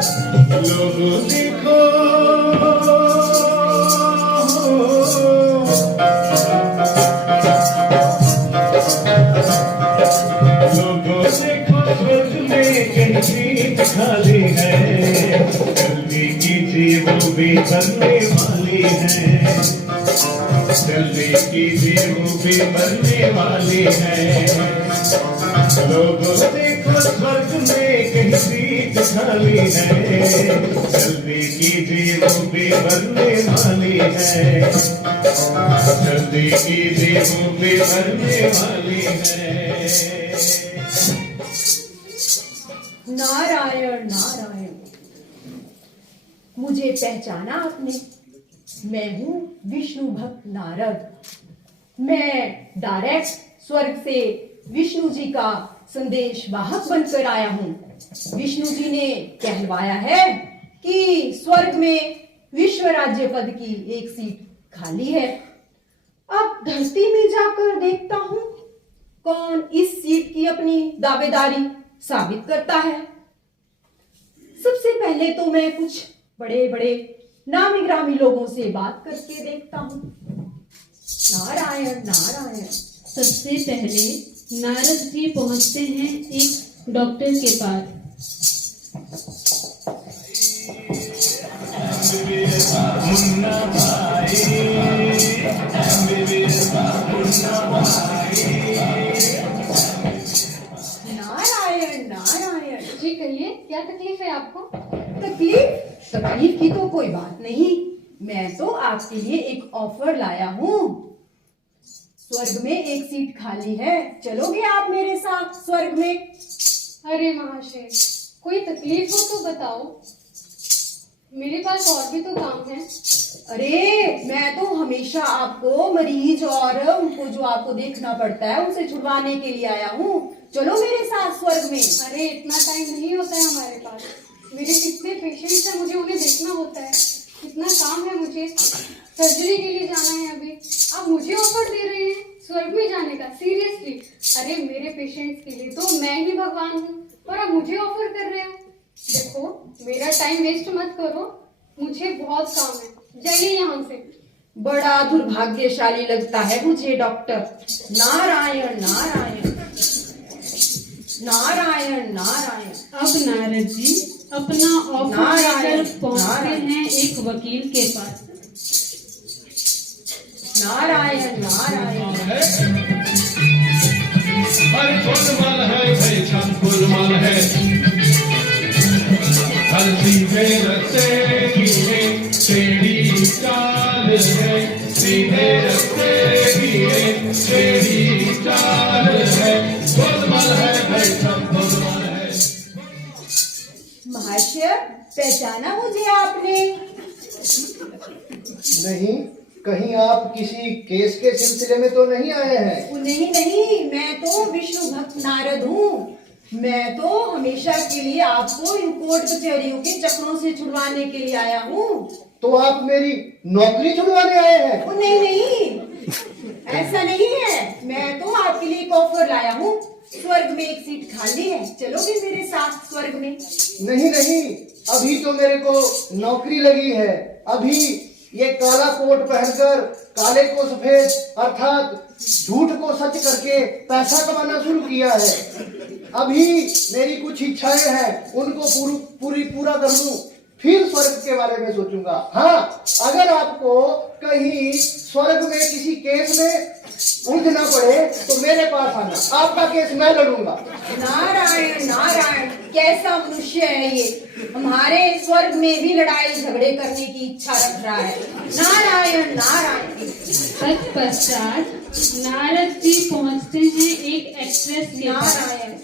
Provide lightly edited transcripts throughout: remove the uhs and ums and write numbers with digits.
लोगों देखो लोगों देखो स्वर्ग में कहीं सीट खाली है, जल्दी कीजिए वो भी बनने वाली है, जल्दी कीजिए वो भी बनने वाली है। लोगों देखो स्वर्ग में कहीं सीट खाली है, जल्दी कीजिए वो भी बनने वाली है, जल्दी कीजिए वो भी बनने वाली है। नारायण नारायण, मुझे पहचाना आपने? मैं हूँ विष्णु भक्त नारद। मैं डायरेक्ट स्वर्ग से विष्णु जी का संदेश वाहक बनकर आया हूँ। विष्णु जी ने कहलवाया है कि स्वर्ग में विश्व राज्य पद की एक सीट खाली है। अब धरती में जाकर देखता हूँ कौन इस सीट की अपनी दावेदारी साबित करता है। सबसे पहले तो मैं कुछ बड़े बड़े नामी ग्रामी लोगों से बात करके देखता हूँ। नारायण नारायण। सबसे पहले नारद जी पहुंचते हैं एक डॉक्टर के पास। मुन्ना भाई, नारायण नारायण। जी कहिए, क्या तकलीफ है आपको? तकलीफ की तो कोई बात नहीं। मैं तो आपके लिए एक ऑफर लाया हूँ। स्वर्ग में एक सीट खाली है, चलोगे आप मेरे साथ स्वर्ग में? अरे महाशय, कोई तकलीफ हो तो बताओ, मेरे पास और भी तो काम है। अरे मैं तो हमेशा आपको मरीज और उनको जो आपको देखना पड़ता है उनसे छुड़वाने के लिए आया हूँ। चलो मेरे साथ स्वर्ग में। अरे इतना टाइम नहीं होता है हमारे पास, मेरे कितने पेशेंट्स हैं, मुझे उन्हें देखना होता है, कितना काम है मुझे। सर्जरी के लिए जाना है अभी, आप मुझे ऑफर दे रहे हैं स्वर्ग में जाने का? सीरियसली? अरे मेरे पेशेंट्स के लिए तो मैं ही भगवान हूँ और आप मुझे ऑफर कर रहे हो। देखो मेरा टाइम वेस्ट मत करो, मुझे बहुत काम है, जाइए यहाँ से। बड़ा दुर्भाग्यशाली लगता है मुझे डॉक्टर। नारायण नारायण नारायण नारायण। अब नारद जी अपना ऑफर लेकर पहुंचते हैं एक वकील के पास। नारायण नारायण। हर फुलमल है भाई, छम फुलमल है, हर सीधे रस्ते की है टेढ़ी चाल है, सीधे रस्ते की है टेढ़ी चाल है, फुलमल है भाई, छम फुलमल है। महाशय, पहचाना मुझे आपने? नहीं, कहीं आप किसी केस के सिलसिले में तो नहीं आए हैं? नहीं नहीं, मैं तो विष्णु भक्त नारद हूँ। मैं तो हमेशा के लिए आपको इन कोर्ट कचहरियों के चक्रों से छुड़वाने के लिए आया हूँ। तो आप मेरी नौकरी छुड़वाने आए हैं? नहीं नहीं, ऐसा नहीं है। मैं तो आपके लिए एक ऑफर लाया हूँ। स्वर्ग में एक सीट खाली है, चलोगे मेरे साथ स्वर्ग में? नहीं नहीं, अभी तो मेरे को नौकरी लगी है। अभी ये काला कोट पहनकर काले को सफेद अर्थात झूठ को सच करके पैसा कमाना शुरू किया है। अभी मेरी कुछ इच्छाएं हैं, उनको पूरा कर लूं, फिर स्वर्ग के बारे में सोचूंगा। हाँ, अगर आपको कहीं स्वर्ग में किसी केस में उलझना पड़े तो मेरे पास आना, आपका केस मैं लड़ूंगा। नारायण नारायण, कैसा मनुष्य है ये, हमारे स्वर्ग में भी लड़ाई झगड़े करने की इच्छा रख रहा है। नारायण नारायण। तत्पश्चात नारद जी पहुंचते हैं एक एक्ट्रेस के पास। नारायण।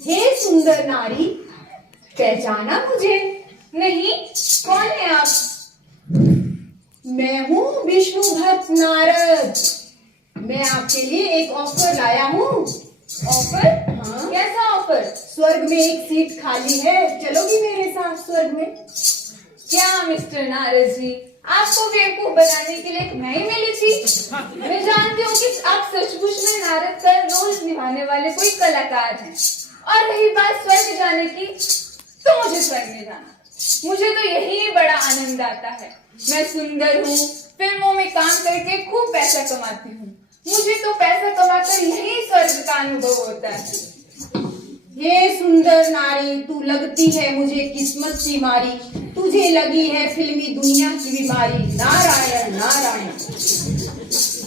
हे सुंदर नारी, पहचाना मुझे? नहीं, कौन है आप? मैं हूँ विष्णु भक्त नारद। मैं आपके लिए एक ऑफर लाया हूँ। ऑफर? हाँ। कैसा ऑफर? स्वर्ग में एक सीट खाली है, चलोगी मेरे साथ स्वर्ग में? क्या मिस्टर नारद जी, आपको बेवकूफ बनाने के लिए मैं ही मिली थी? मैं जानती हूँ कि आप सचमुच में नारद का रोल निभाने वाले कोई कलाकार हैं। और रही बात स्वर्ग जाने की, तो मुझे स्वर्ग में जाना, मुझे तो यही बड़ा आनंद आता है। मैं सुंदर हूँ, फिल्मों में काम करके खूब पैसा कमाती हूँ। मुझे तो पैसा कमाकर यही स्वर्ग का अनुभव होता है। हे सुंदर नारी, तू लगती है मुझे किस्मत की मारी। तुझे लगी है फिल्मी दुनिया की बीमारी। नारायण नारायण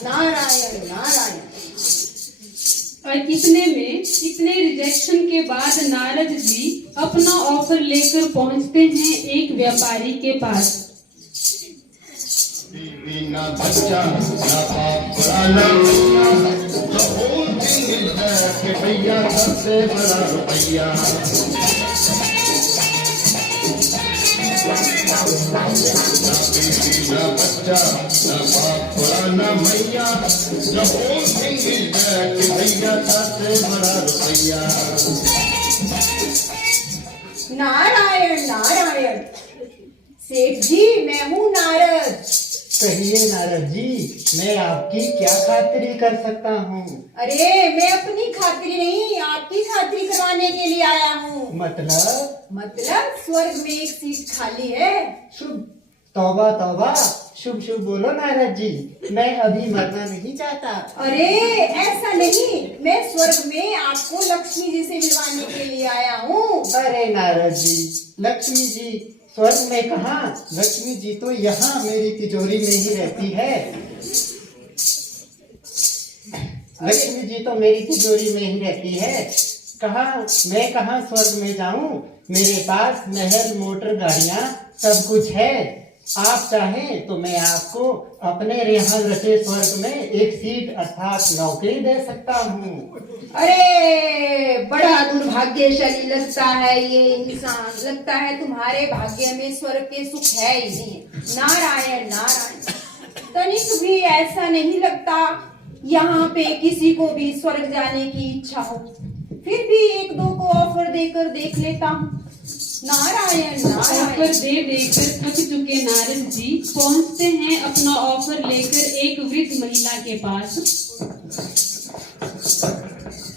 नारायण नारायण। और इतने रिजेक्शन के बाद नारद जी अपना ऑफर लेकर पहुंचते हैं एक व्यापारी के पास। ना बच्चा ना बाप पुराना, the whole thing is that कि भैया सबसे बड़ा रुपया। ना बीवी ना बच्चा ना बाप पुराना मैया, the whole thing is that कि भैया सबसे बड़ा रुपया। नारायण नारायण। सेठ जी, मैं हूँ नारद। कहिए नारद जी, मैं आपकी क्या खातिरी कर सकता हूँ? अरे मैं अपनी खातिरी नहीं, आपकी खातिरी करवाने के लिए आया हूँ। मतलब स्वर्ग में एक सीट खाली है। शुभ, तौबा तौबा, शुभ शुभ बोलो नारद जी, मैं अभी मरना नहीं चाहता। अरे ऐसा नहीं, मैं स्वर्ग में आपको लक्ष्मी जी से मिलवाने के लिए आया हूँ। अरे नारद जी, लक्ष्मी जी स्वर्ग में कहाँ? लक्ष्मी जी तो यहाँ मेरी तिजोरी में ही रहती है। लक्ष्मी जी तो मेरी तिजोरी में ही रहती है। मैं कहाँ स्वर्ग में जाऊं? मेरे पास महल, मोटर, गाड़ियाँ सब कुछ है। आप चाहें तो मैं आपको अपने यहाँ रचे स्वर्ग में एक सीट अर्थात नौकरी दे सकता हूँ। अरे बड़ा दुर्भाग्यशाली लगता है ये इंसान। लगता है तुम्हारे भाग्य में स्वर्ग के सुख है ही नहीं। नारायण नारायण। तनिक भी ऐसा नहीं लगता यहाँ पे किसी को भी स्वर्ग जाने की इच्छा हो। फिर भी एक दो को ऑफर देकर देख लेता हूँ। नारायण नारायण। ऑफर दे देकर थक चुके नारद जी पहुंचते हैं अपना ऑफर लेकर एक वृद्ध महिला के पास।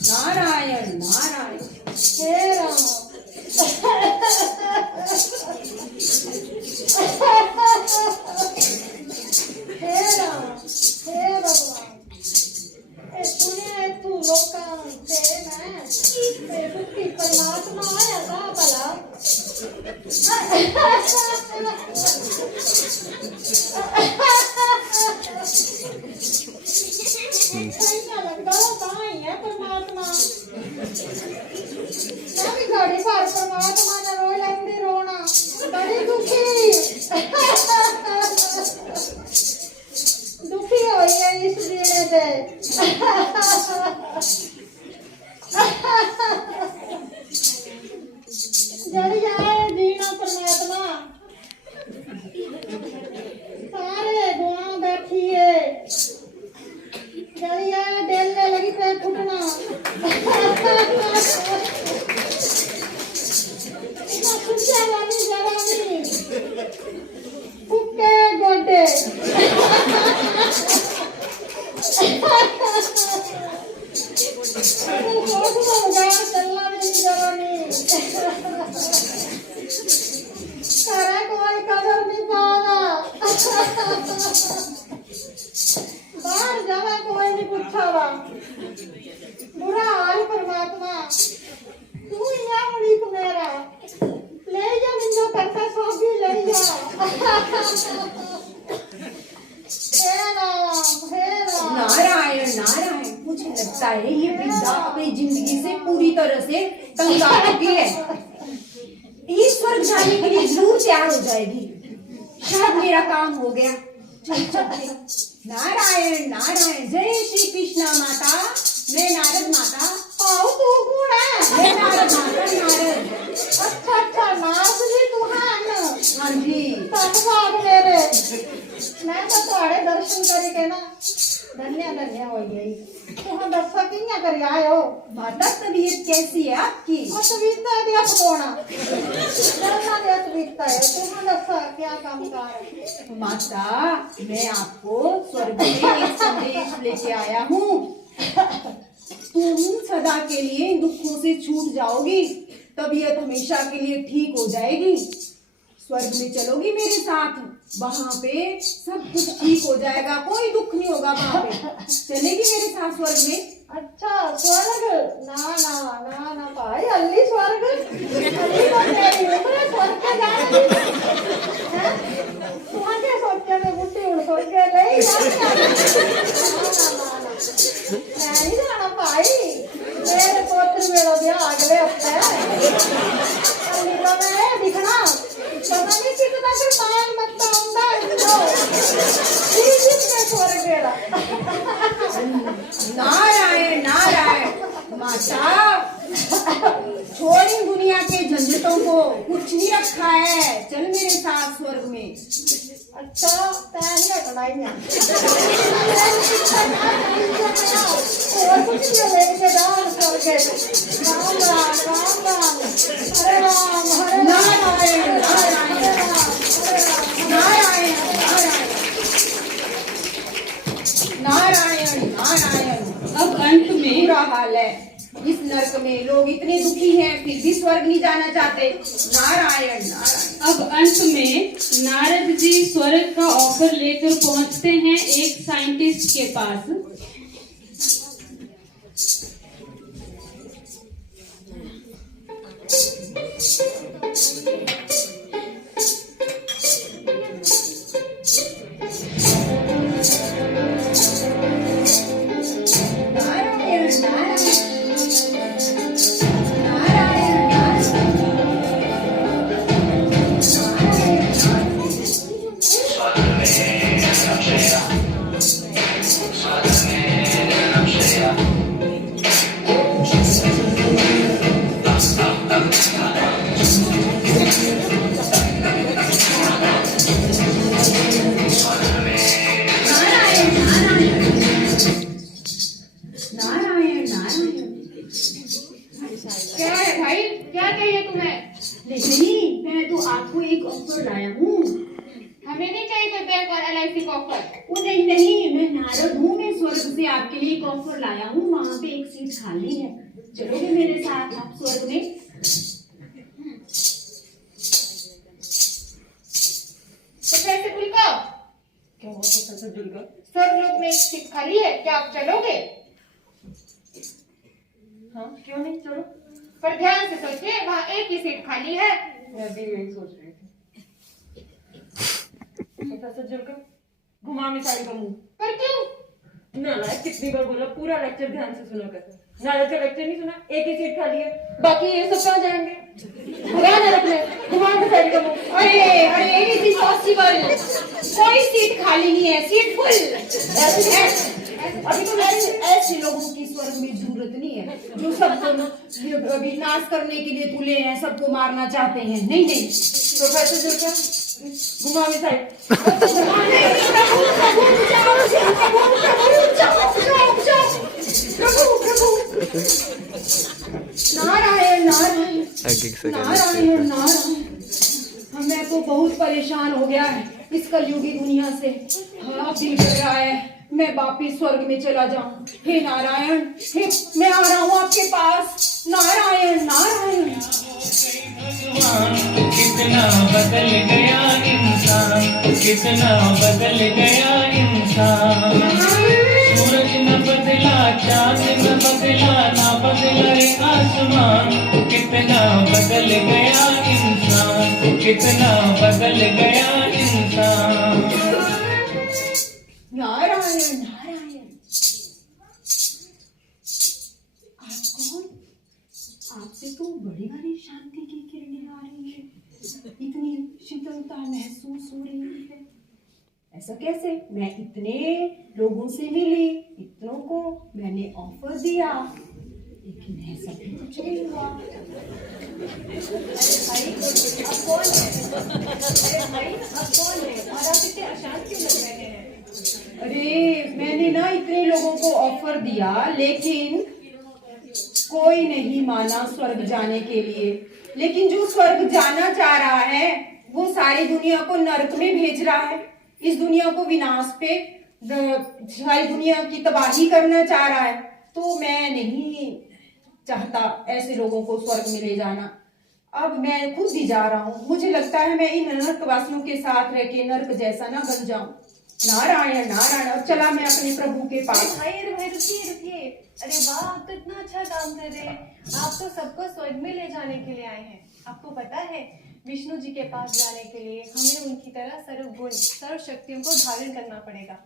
नारायण नारायण। हे राम। हे राम, हे भगवान। सुने तू लोका तेरे में कुछ परमात्मा आया था भला। लगता है है परमात्मा। मैं भी घड़ी भर परमात्मा ने रो लेंदी रोना, बड़ी दुखी दुखी हो है इस जीने से। जड़ जाए जीना परमात्मा, सारे गुआ बैठी है। जड़ जाए दिल में लगी पे फुटना। सुचा वाली जवानी फुके गोडे। चलना मेरी जवानी। सारा कोई कदर नहीं पाना। बाहर जावा कोई नहीं पूछावा। बुरा हाल परमात्मा, तू यहाँ मुड़ी को मेरा ले जा, मिंजो करता सब भी ले जा। हे राम, हे राम। नारायण नारायण। मुझे लगता है ये वृद्धा अपनी जिंदगी से पूरी तरह से तंग आ चुकी है। ये स्वर्ग जाने के लिए जरूर तैयार हो जाएगी। शायद मेरा काम हो गया। नारायण नारायण। जय श्री कृष्णा माता। मैं नारद माता। आओ तू कौन है? मैं नारद माता। नारद। अच्छा अच्छा, नारद जी तू है ना? है ना धन्य धन्य हो गई। तो हम दस्सा किया कर आए हो माता तबीयत कैसी है आपकी? और तो बीतता है दिया पकोड़ा जलना दिया तो बीतता है। तो हम दस्सा क्या काम कर माता मैं आपको स्वर्ग में एक संदेश लेके आया हूँ। तुम सदा के लिए इन दुखों से छूट जाओगी, तबीयत हमेशा के लिए ठीक हो जाएगी। स्वर्ग में चलोगी मेरे साथ, वहां पे सब कुछ ठीक हो जाएगा, कोई दुख नहीं होगा वहां पे। चलेगी मेरे साथ स्वर्ग में? अच्छा स्वर्ग ना ना ना ना भाई अल्ली स्वर्ग अल्ली तो मेरी उम्र स्वर्ग के जाने तुम्हारे सोचे में बुद्धि उड़ स्वर्ग के नहीं नहीं जाना भाई मेरे पोत्र मेरा ब्याह अगले हफ्ते अल्ली तो मैं दिखना पता नहीं कितना फिर मान मत आऊंगा इनको ठीक है स्वर्ग गेला नारायण नारायण। माता छोड़ इन दुनिया के झंझटों को, कुछ नहीं रखा है, चल मेरे साथ स्वर्ग में। अच्छा तैयारी हटना ही है और कुछ नहीं लेके दान करके राम राम राम राम हरे राम हरे नारायण नारायण नारायण नारायण नारायण। अब अंत में बुरा हाल है इस नरक में, लोग इतने दुखी हैं फिर भी स्वर्ग नहीं जाना चाहते। नारायण नारायण। अब अंत में नारद जी स्वर्ग का ऑफर लेकर पहुंचते हैं एक साइंटिस्ट के पास। नारायण नारायण नारायण नारायण नारायण। क्या है भाई, क्या चाहिए तुम्हें? नहीं मैं तो आपको एक ऑफर लाया हूँ। हमें नहीं चाहिए कोई बैंक और LIC का ऑफर। वो नहीं नहीं, मैं नारद हूँ, मैं स्वर्ग से आपके लिए एक ऑफर लाया हूँ, वहाँ पे एक सीट खाली है, चलोगे मेरे साथ आप स्वर्ग में? प्रोफेसर उल्का, क्या हुआ प्रोफेसर दुर्गा? स्वर्गलोक में एक सीट खाली है, क्या आप चलोगे? हाँ क्यों नहीं, चलो। पर ध्यान से सोचिए, वहाँ एक ही सीट खाली है। मैं भी यही सोच रही थी। प्रोफेसर दुर्गा घुमा मिसाइल का मुंह। पर क्यों? नालायक कितनी बार बोला, पूरा लेक्चर ध्यान से सुना कर। नालायक का लेक्चर नहीं सुना, एक ही सीट खाली है, बाकी ये सब कहाँ जाएंगे? ध्यान रखना, घुमा मिसाइल का मुंह। अरे अरे इट इज पॉसिबल, कोई सीट खाली नहीं है, सीट फुल। अभी तो ऐसे लोगों की स्वर्ग में जरूरत नहीं है जो सबको विनाश करने के लिए तुले हैं, सबको मारना चाहते हैं। नहीं नहीं प्रोफेसर दुर्गा घुमा मिसाइल। नारायण नारायण नारायण नारायण। मैं तो बहुत परेशान हो गया है इस कलयुगी दुनिया से। हाँ दिल कर रहा है मैं वापिस स्वर्ग में चला जाऊं। हे नारायण, हे मैं आ रहा हूँ आपके पास। नारायण नारायण। कितना बदल गया इंसान, कितना बदल गया इंसान। सूरज न बदला, चांद न बदला, ना बदला रे आसमान। कितना बदल गया इंसान, कितना बदल गया इंसान। नारायण नारायण। आप कौन? आपसे तो बड़ी बड़ी शांति की किरणें आ रही है, इतनी शीतलता महसूस हो रही है। ऐसा कैसे? मैं इतने लोगों से मिली, इतनों को मैंने ऑफर दिया, लेकिन ऐसा भी कुछ नहीं हुआ। अरे भाई आप कौन है? अरे भाई आप कौन है और आप इतने अशांत क्यों लग रहे हैं? अरे इतने लोगों को ऑफर दिया, लेकिन कोई नहीं माना स्वर्ग जाने के लिए। लेकिन जो स्वर्ग जाना चाह रहा है वो सारी दुनिया को नरक में भेज रहा है, इस दुनिया को विनाश पे, सारी दुनिया की तबाही करना चाह रहा है। तो मैं नहीं चाहता ऐसे लोगों को स्वर्ग में ले जाना। अब मैं खुद भी जा रहा हूँ। मुझे लगता है मैं इन नरकवासियों के साथ रह के नरक जैसा ना बन जाऊं। नारायण नारायण। और चला मैं अपने प्रभु के पास। अरे भाई रुकिए। अरे वाह, आप तो इतना अच्छा काम कर रहे हैं। आप तो सबको स्वर्ग में ले जाने के लिए आए हैं। आपको पता है, विष्णु जी के पास जाने के लिए हमें उनकी तरह सर्वगुण सर्व शक्तियों को धारण करना पड़ेगा।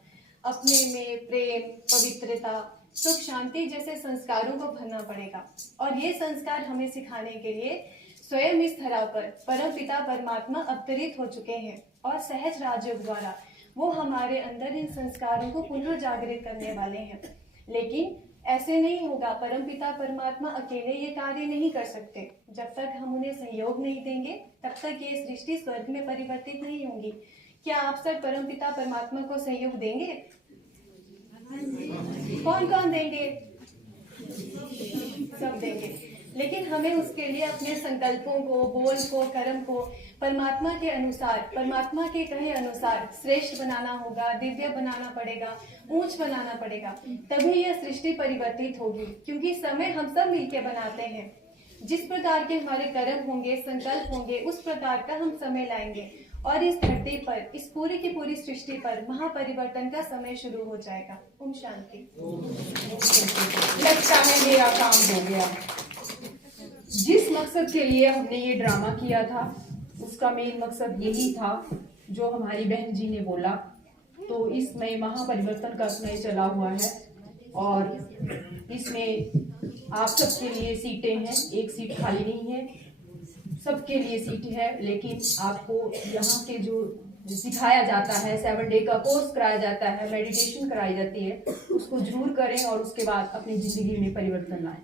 अपने में प्रेम, पवित्रता, सुख, शांति जैसे संस्कारों को भरना पड़ेगा। और ये संस्कार हमें सिखाने के लिए स्वयं इस धरा पर परम पिता परमात्मा अवतरित हो चुके हैं और सहज राजयोग द्वारा वो हमारे अंदर इन संस्कारों को पुनः जागृत करने वाले हैं। लेकिन ऐसे नहीं होगा। परम पिता परमात्मा अकेले ये कार्य नहीं कर सकते। जब तक हम उन्हें सहयोग नहीं देंगे तब तक ये सृष्टि स्वर्ग में परिवर्तित नहीं होगी। क्या आप सब परम पिता परमात्मा को सहयोग देंगे? कौन कौन देंगे? सब देंगे। लेकिन हमें उसके लिए अपने संकल्पों को, बोल को, कर्म को परमात्मा के अनुसार, परमात्मा के कहे अनुसार श्रेष्ठ बनाना होगा, दिव्य बनाना पड़ेगा, ऊंच बनाना पड़ेगा। तभी यह सृष्टि परिवर्तित होगी। क्योंकि समय हम सब मिलकर बनाते हैं। जिस प्रकार के हमारे कर्म होंगे, संकल्प होंगे, उस प्रकार का हम समय लाएंगे और इस धरती पर, इस पूरी की पूरी सृष्टि पर महापरिवर्तन का समय शुरू हो जाएगा। ओम शांति। लगता है मेरा काम हो गया। जिस मकसद के लिए हमने ये ड्रामा किया था उसका मेन मकसद यही था जो हमारी बहन जी ने बोला। तो इसमें महापरिवर्तन का समय चला हुआ है और इसमें आप सबके लिए सीटें हैं, एक सीट खाली नहीं है, सबके लिए सीट है। लेकिन आपको यहाँ के जो सिखाया जाता है, 7 डे का कोर्स कराया जाता है, मेडिटेशन कराई जाती है, उसको जरूर करें और उसके बाद अपनी जिंदगी में परिवर्तन लाएं।